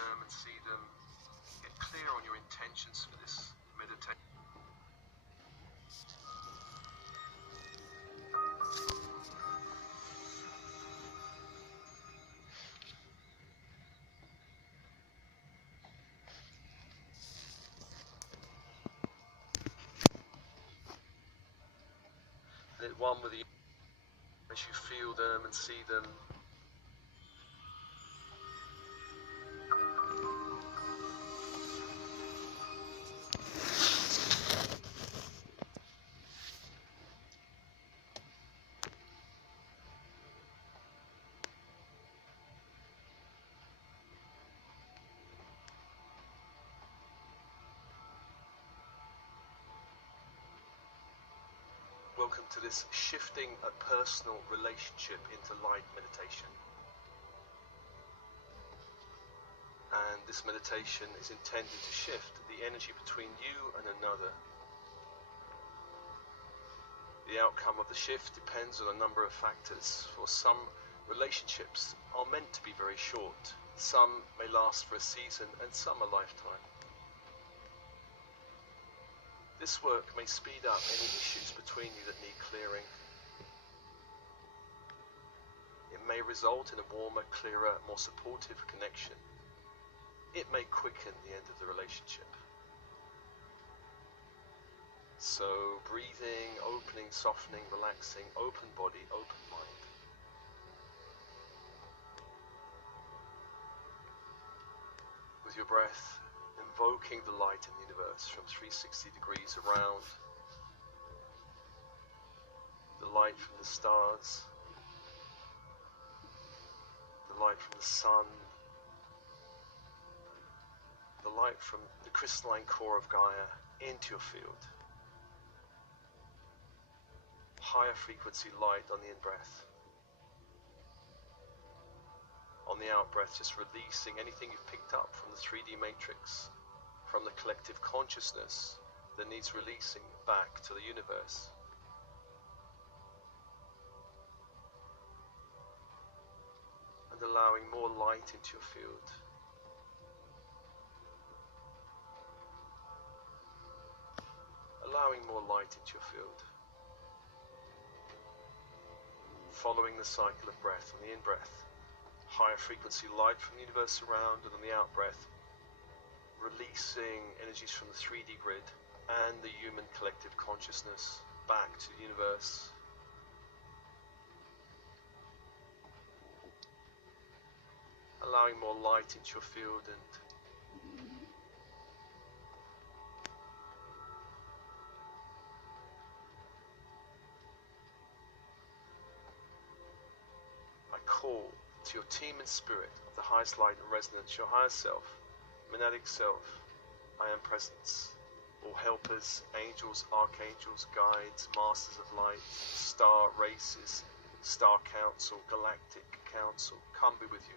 them and see them. Get clear on your intentions for this meditation. And at one with the, as you feel them and see them. Welcome to this shifting a personal relationship into light meditation. And this meditation is intended to shift the energy between you and another. The outcome of the shift depends on a number of factors. For some, relationships are meant to be very short. Some may last for a season and some a lifetime. This work may speed up any issues between you that need clearing. It may result in a warmer, clearer, more supportive connection. It may quicken the end of the relationship. So, breathing, opening, softening, relaxing, open body, open mind. With your breath, invoking the light in the universe from 360 degrees around, the light from the stars, the light from the sun, the light from the crystalline core of Gaia into your field. Higher frequency light on the in-breath. On the out-breath, just releasing anything you've picked up from the 3D matrix, from the collective consciousness that needs releasing back to the universe. And allowing more light into your field. Allowing more light into your field. Following the cycle of breath on the in-breath. Higher frequency light from the universe around, and on the out-breath, releasing energies from the 3D grid and the human collective consciousness back to the universe. Allowing more light into your field and I call to your team and spirit of the highest light and resonance, your higher self, monadic self, I am presence, all helpers, angels, archangels, guides, masters of light, star races, star council, galactic council, come be with you.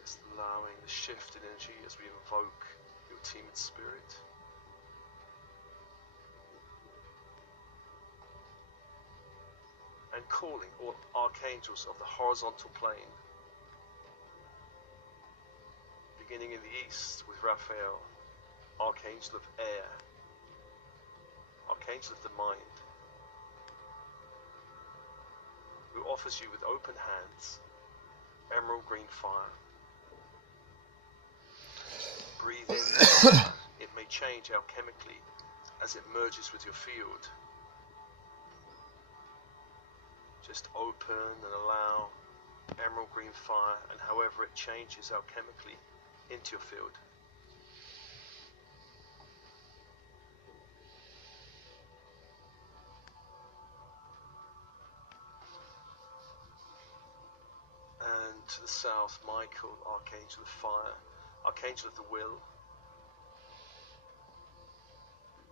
Just allowing the shift in energy as we invoke your team and spirit. And calling all archangels of the horizontal plane, beginning in the east with Raphael, archangel of air, archangel of the mind, who offers you with open hands emerald green fire. Breathe in, it may change alchemically as it merges with your field. Just open and allow emerald green fire, and however it changes alchemically into your field. And to the south, Michael, archangel of fire, archangel of the will,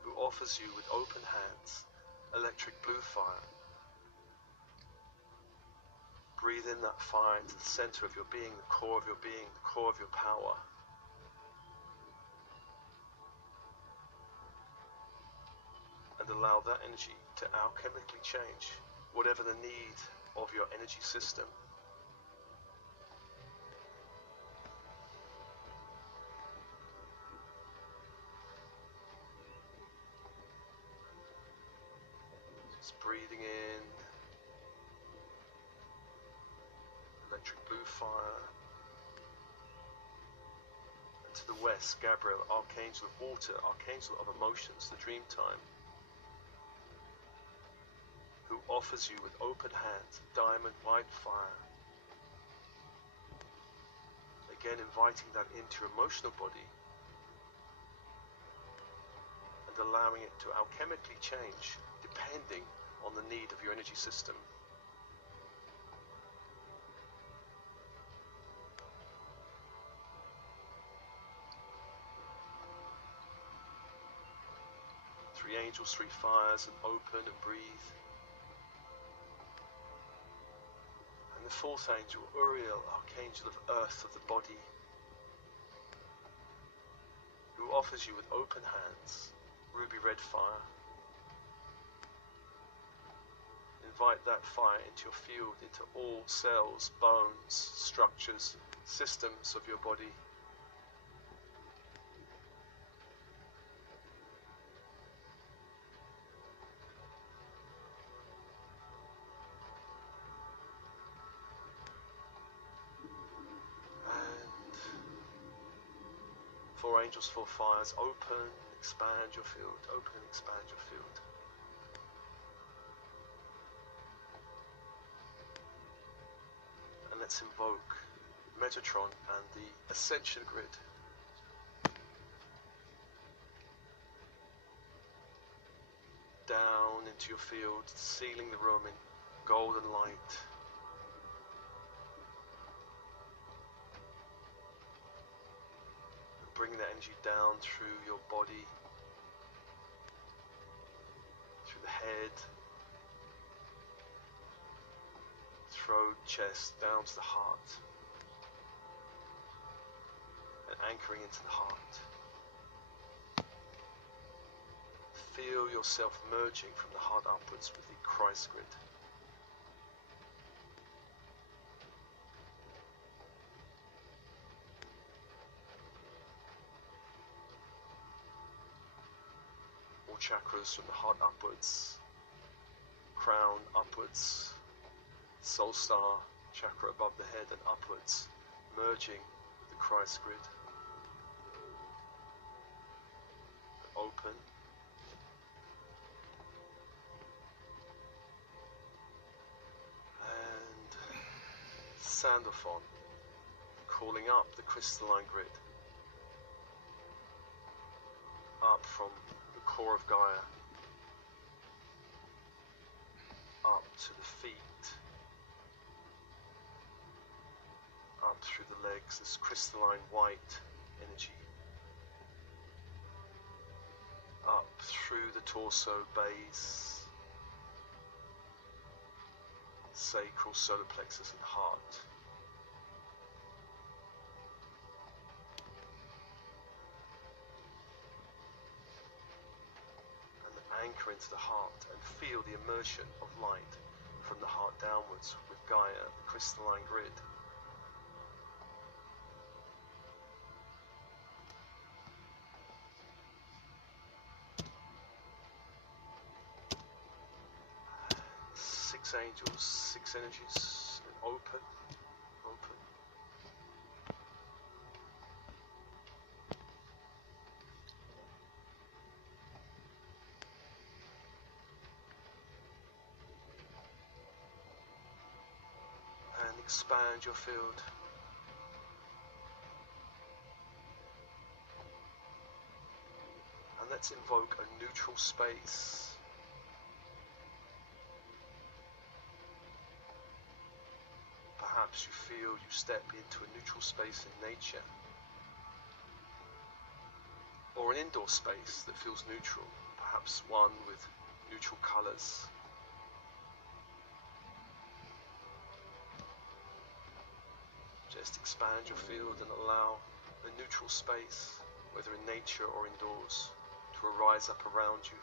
who offers you with open hands electric blue fire. Breathe in that fire into the center of your being, the core of your being, the core of your power. And allow that energy to alchemically change whatever the need of your energy system. Just breathing in electric blue fire. And to the west, Gabriel, archangel of water, archangel of emotions, the dream time, who offers you with open hands diamond white fire. Again, inviting that into your emotional body and allowing it to alchemically change depending on the need of your energy system. Three angels, three fires, and open and breathe. And the fourth angel, Uriel, archangel of earth, of the body, who offers you with open hands ruby red fire. Invite that fire into your field, into all cells, bones, structures, systems of your body. And four angels, four fires, open, expand your field, open and expand your field. And let's invoke Metatron and the Ascension Grid. Down into your field, sealing the room in golden light. And bringing that energy down through your body, through the head, throat, chest, down to the heart, and anchoring into the heart. Feel yourself merging from the heart upwards with the Christ grid. All chakras from the heart upwards, crown upwards, soul star chakra above the head and upwards, merging with the Christ grid. Open. Sandalphon, calling up the crystalline grid, up from the core of Gaia, up to the feet, up through the legs, this crystalline white energy, up through the torso, base, sacral, solar plexus and heart. And anchor into the heart and feel the immersion of light from the heart downwards with Gaia, the crystalline grid. Six angels, six energies, open, open. And expand your field. And let's invoke a neutral space. Perhaps you feel you step into a neutral space in nature, or an indoor space that feels neutral, perhaps one with neutral colours. Just expand your field and allow the neutral space, whether in nature or indoors, to arise up around you.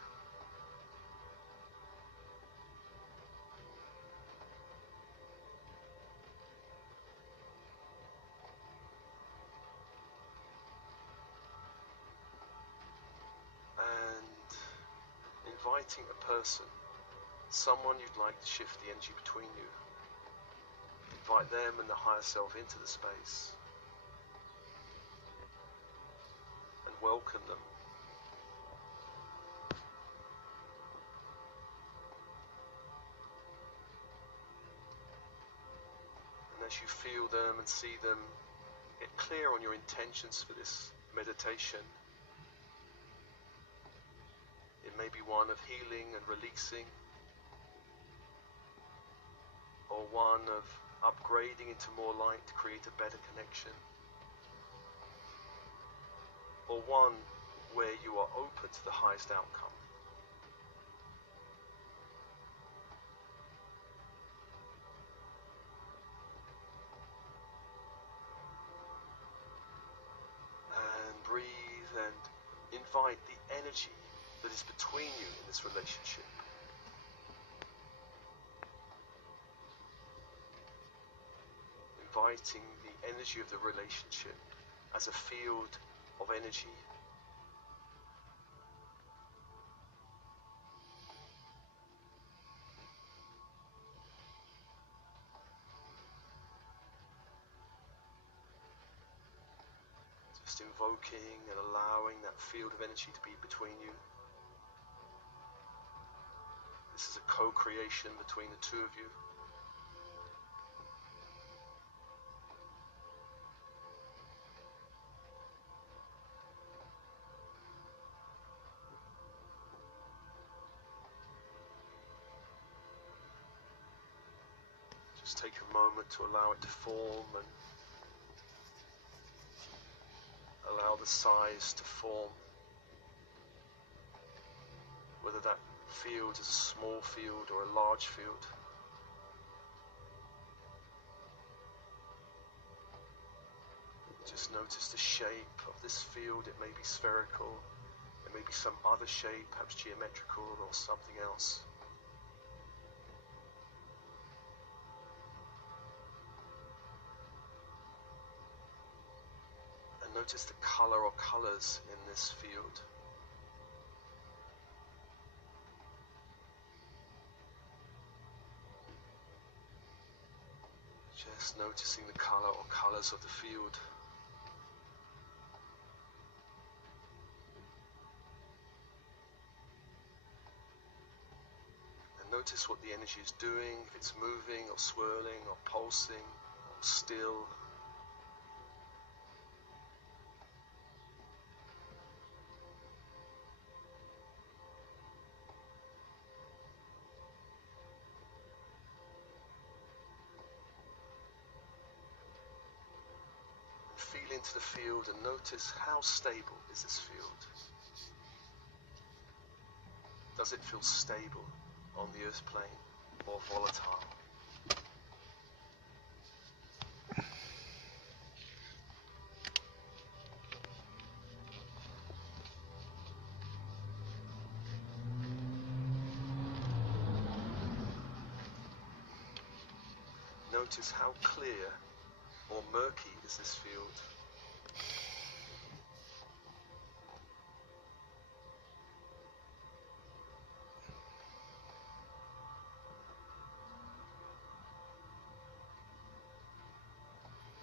inviting a person, someone you'd like to shift the energy between you. Invite them and the higher self into the space and welcome them. And as you feel them and see them, get clear on your intentions for this meditation. It may be one of healing and releasing, or one of upgrading into more light to create a better connection, or one where you are open to the highest outcome. And breathe and invite the energy that is between you in this relationship. Inviting the energy of the relationship as a field of energy. Just invoking and allowing that field of energy to be between you. This is a co-creation between the two of you. Just take a moment to allow it to form and allow the size to form. Whether that field is a small field or a large field. Just notice the shape of this field. It may be spherical, it may be some other shape, perhaps geometrical or something else. And notice the color or colors in this field. Just noticing the color or colors of the field. And notice what the energy is doing, if it's moving or swirling or pulsing or still. Feel into the field and notice how stable is this field. Does it feel stable on the earth plane or volatile? Notice how clear or murky is this field.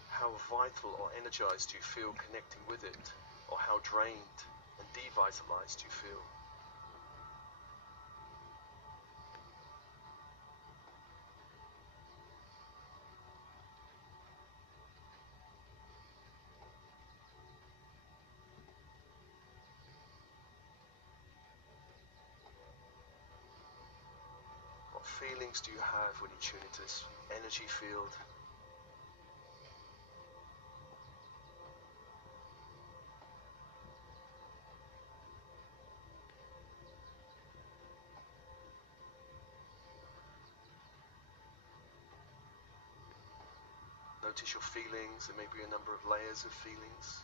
How vital or energized do you feel connecting with it? Or how drained and devitalized do you feel? What feelings do you have when you tune into this energy field? Notice your feelings. There may be a number of layers of feelings.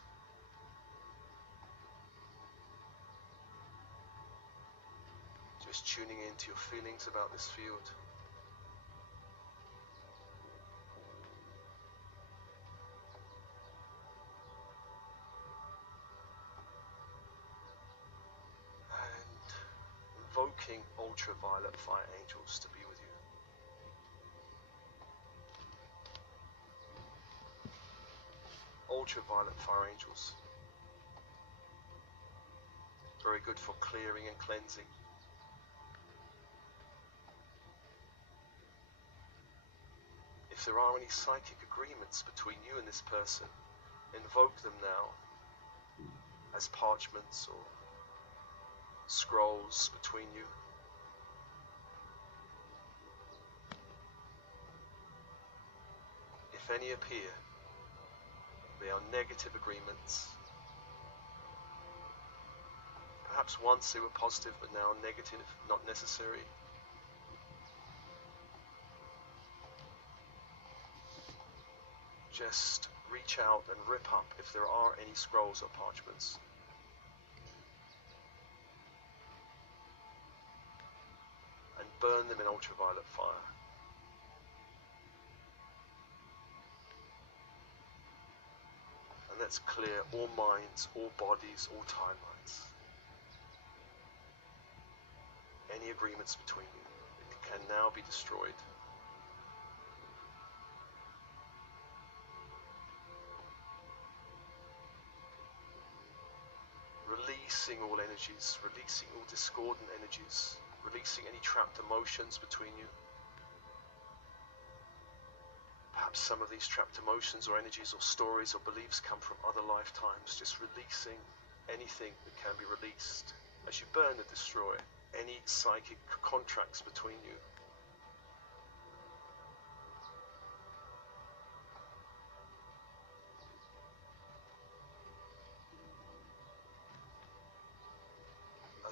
Just tuning into your feelings about this field. And invoking invoking ultraviolet fire angels to be with you. Ultraviolet fire angels. Very good for clearing and cleansing. If there are any psychic agreements between you and this person, invoke them now as parchments or scrolls between you. If any appear, they are negative agreements. Perhaps once they were positive, but now negative, not necessary. Just reach out and rip up if there are any scrolls or parchments. And burn them in ultraviolet fire. And let's clear all minds, all bodies, all timelines. Any agreements between you can now be destroyed. Releasing all energies, releasing all discordant energies, releasing any trapped emotions between you. Perhaps some of these trapped emotions or energies or stories or beliefs come from other lifetimes. Just releasing anything that can be released as you burn and destroy any psychic contracts between you.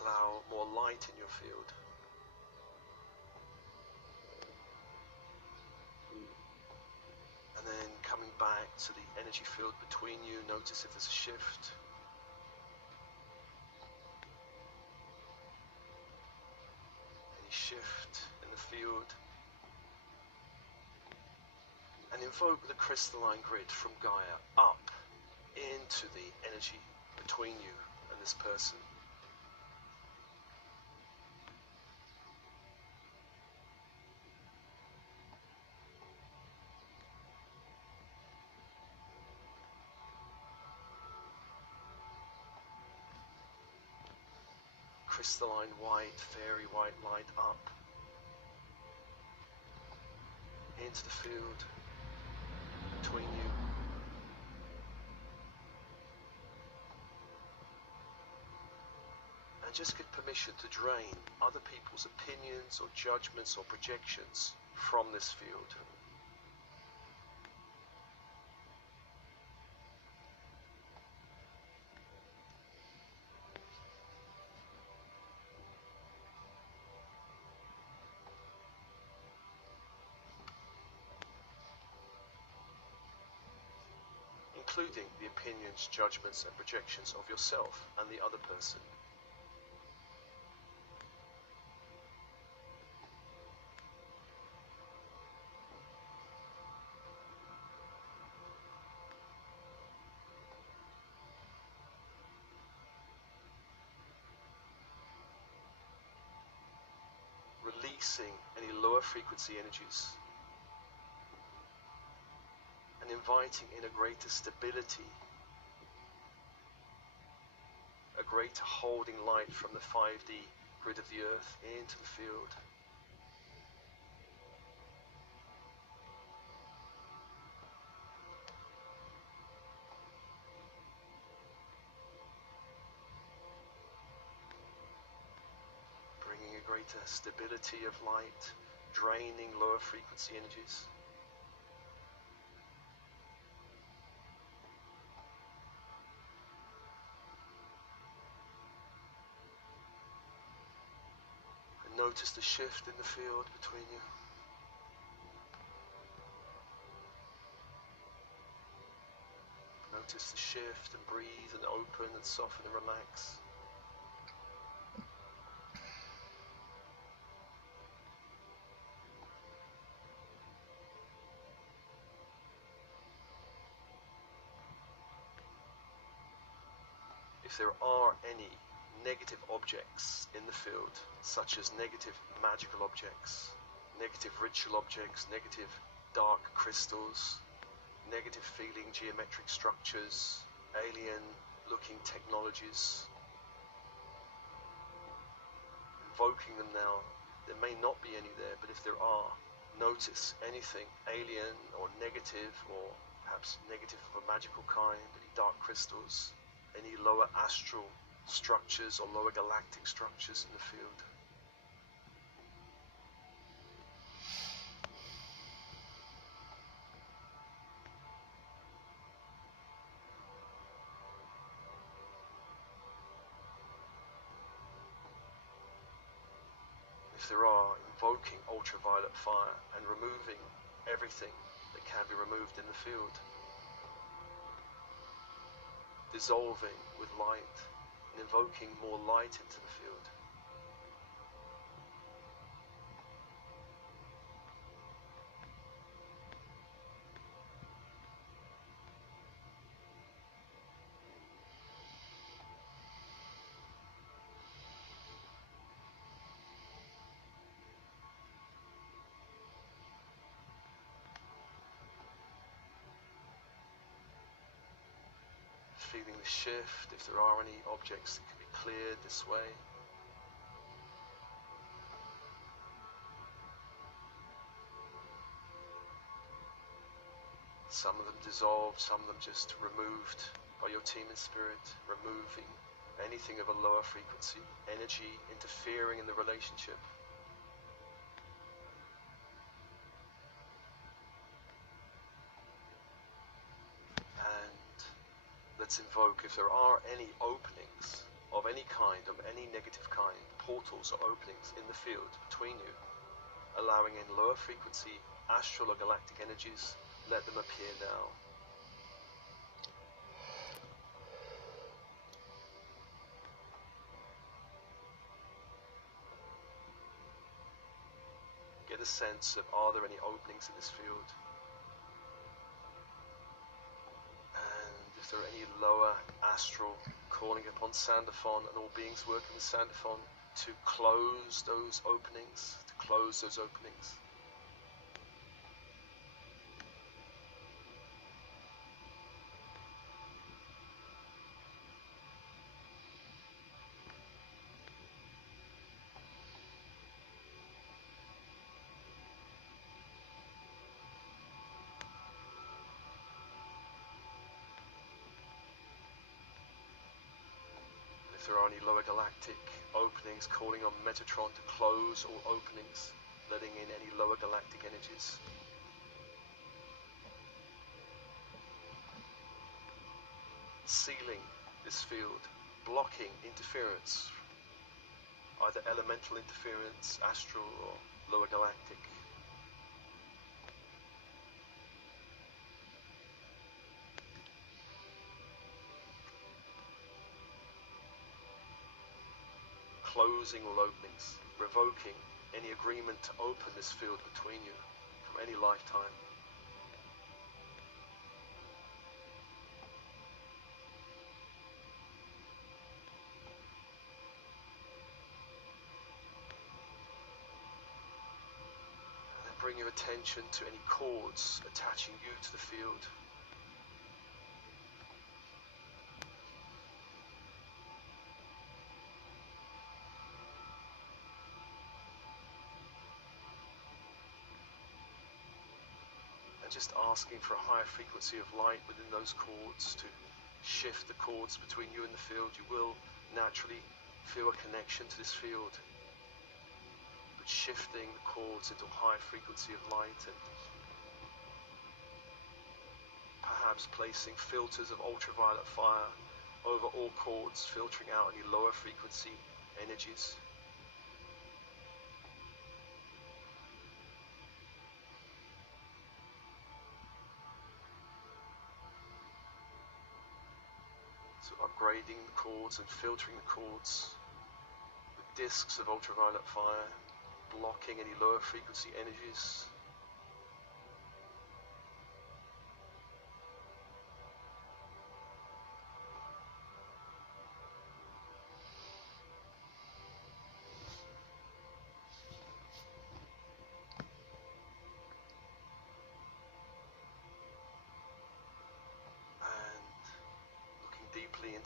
Allow more light in your field. And then coming back to the energy field between you, notice if there's a shift. Any shift in the field. And invoke the crystalline grid from Gaia up into the energy between you and this person. Crystalline white, fairy white light up into the field between you. And just get permission to drain other people's opinions or judgments or projections from this field. Including the opinions, judgments and projections of yourself and the other person. Releasing any lower frequency energies and inviting in a greater stability, a greater holding light from the 5D grid of the earth into the field. Bringing a greater stability of light, draining lower frequency energies. Notice the shift in the field between you. Notice the shift and breathe and open and soften and relax. If there are any negative objects in the field, such as negative magical objects, negative ritual objects, negative dark crystals, negative feeling geometric structures, alien looking technologies. Invoking them now. There may not be any there, but if there are, notice anything alien or negative, or perhaps negative of a magical kind, any dark crystals, any lower astral structures or lower galactic structures in the field. If there are, invoking ultraviolet fire and removing everything that can be removed in the field. Dissolving with light and invoking more light into the field. Feeling the shift, if there are any objects that can be cleared this way. Some of them dissolved, some of them just removed by your team in spirit, removing anything of a lower frequency, energy interfering in the relationship. Let's invoke, if there are any openings of any kind, of any negative kind, portals or openings in the field between you, allowing in lower frequency astral or galactic energies, let them appear now. Get a sense of, are there any openings in this field? If there are any lower astral, calling upon Sandalphon and all beings working with Sandalphon to close those openings, If there are any lower galactic openings, calling on Metatron to close all openings, letting in any lower galactic energies. Sealing this field, blocking interference, either elemental interference, astral or lower galactic. Closing all openings, revoking any agreement to open this field between you from any lifetime. And then bring your attention to any cords attaching you to the field. Just asking for a higher frequency of light within those cords to shift the cords between you and the field. You will naturally feel a connection to this field, but shifting the cords into a higher frequency of light and perhaps placing filters of ultraviolet fire over all cords, filtering out any lower frequency energies. So upgrading the cords and filtering the cords with discs of ultraviolet fire, blocking any lower frequency energies.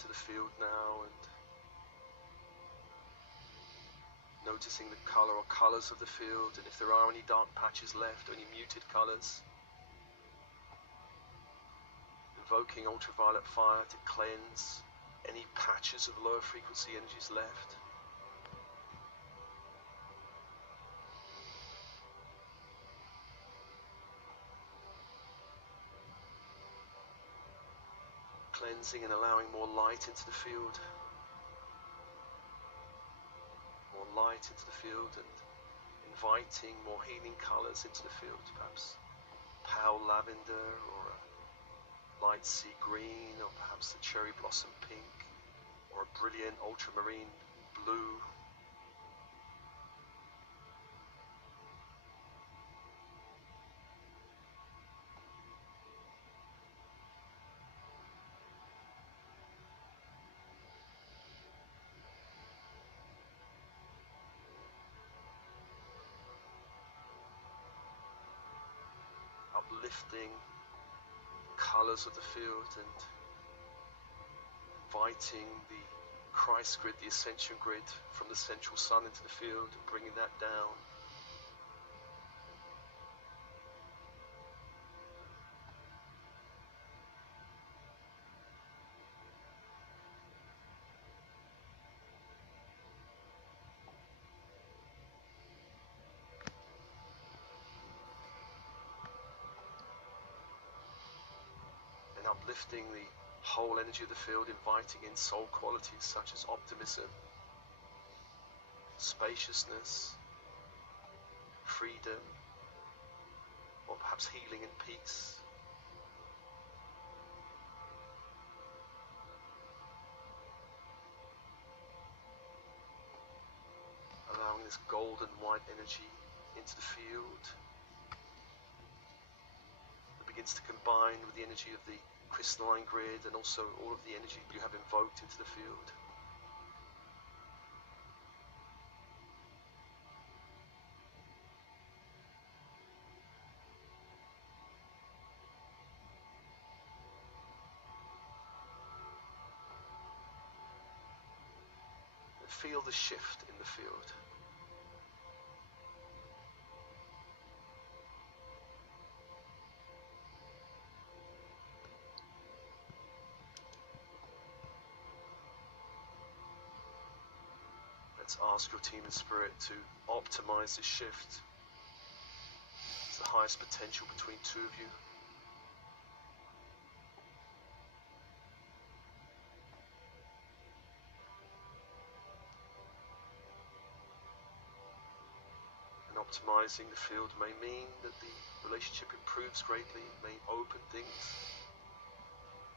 the field now and noticing the color or colors of the field, and if there are any dark patches left or any muted colors. Invoking ultraviolet fire to cleanse any patches of lower frequency energies left. Cleansing and allowing more light into the field. More light into the field and inviting more healing colors into the field, perhaps pale lavender or a light sea green, or perhaps a cherry blossom pink or a brilliant ultramarine blue. Uplifting colors of the field and inviting the Christ grid, the ascension grid from the central sun into the field and bringing that down. And uplifting the whole energy of the field, inviting in soul qualities such as optimism, spaciousness, freedom, or perhaps healing and peace. Allowing this golden white energy into the field that begins to combine with the energy of the crystalline grid and also all of the energy you have invoked into the field. And feel the shift in the field. Let's ask your team and spirit to optimize this shift. It's the highest potential between two of you. And optimizing the field may mean that the relationship improves greatly. It may open things.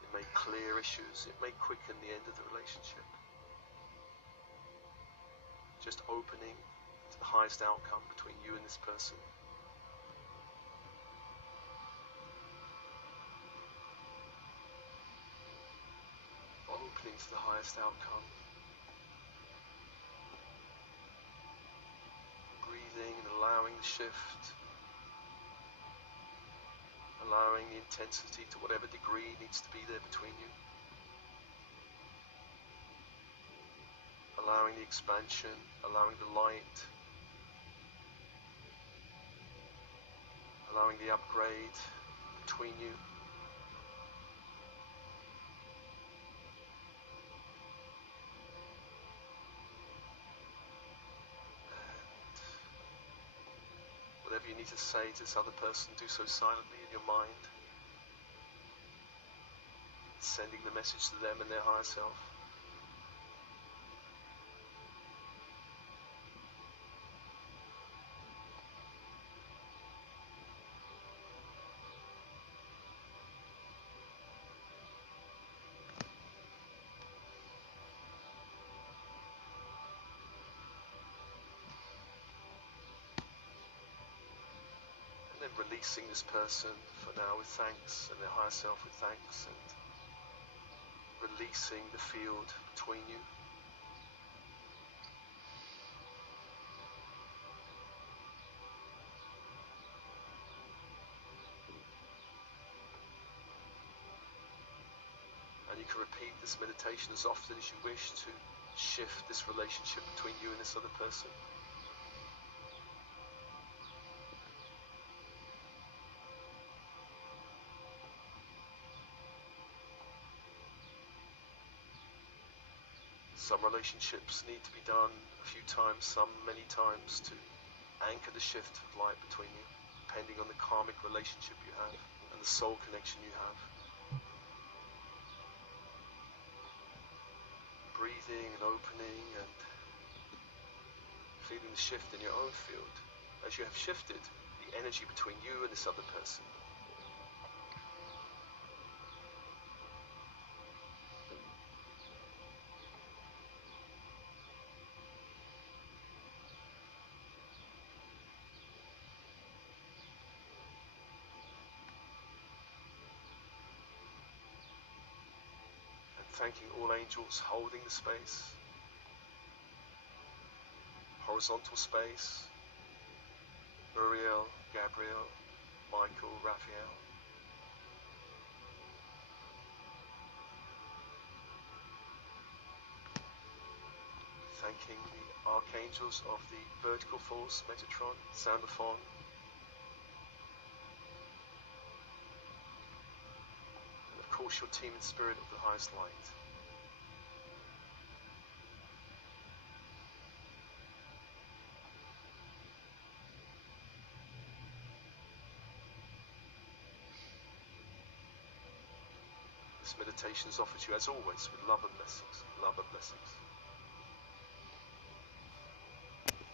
It may clear issues. It may quicken the end of the relationship. Just opening to the highest outcome between you and this person. Opening to the highest outcome. Breathing and allowing the shift. Allowing the intensity to whatever degree needs to be there between you. Allowing the expansion, allowing the light, allowing the upgrade between you. And whatever you need to say to this other person, do so silently in your mind, sending the message to them and their higher self. And then releasing this person for now with thanks, and their higher self with thanks, and releasing the field between you. And you can repeat this meditation as often as you wish to shift this relationship between you and this other person. Some relationships need to be done a few times, some many times, to anchor the shift of light between you, depending on the karmic relationship you have and the soul connection you have. Breathing and opening and feeling the shift in your own field as you have shifted the energy between you and this other person. Thanking all angels holding the space, horizontal space, Uriel, Gabriel, Michael, Raphael. Thanking the archangels of the vertical force, Metatron, Sandalphon, and of course your team and spirit of the highest light. This meditation is offered to you as always with love and blessings. Love and blessings.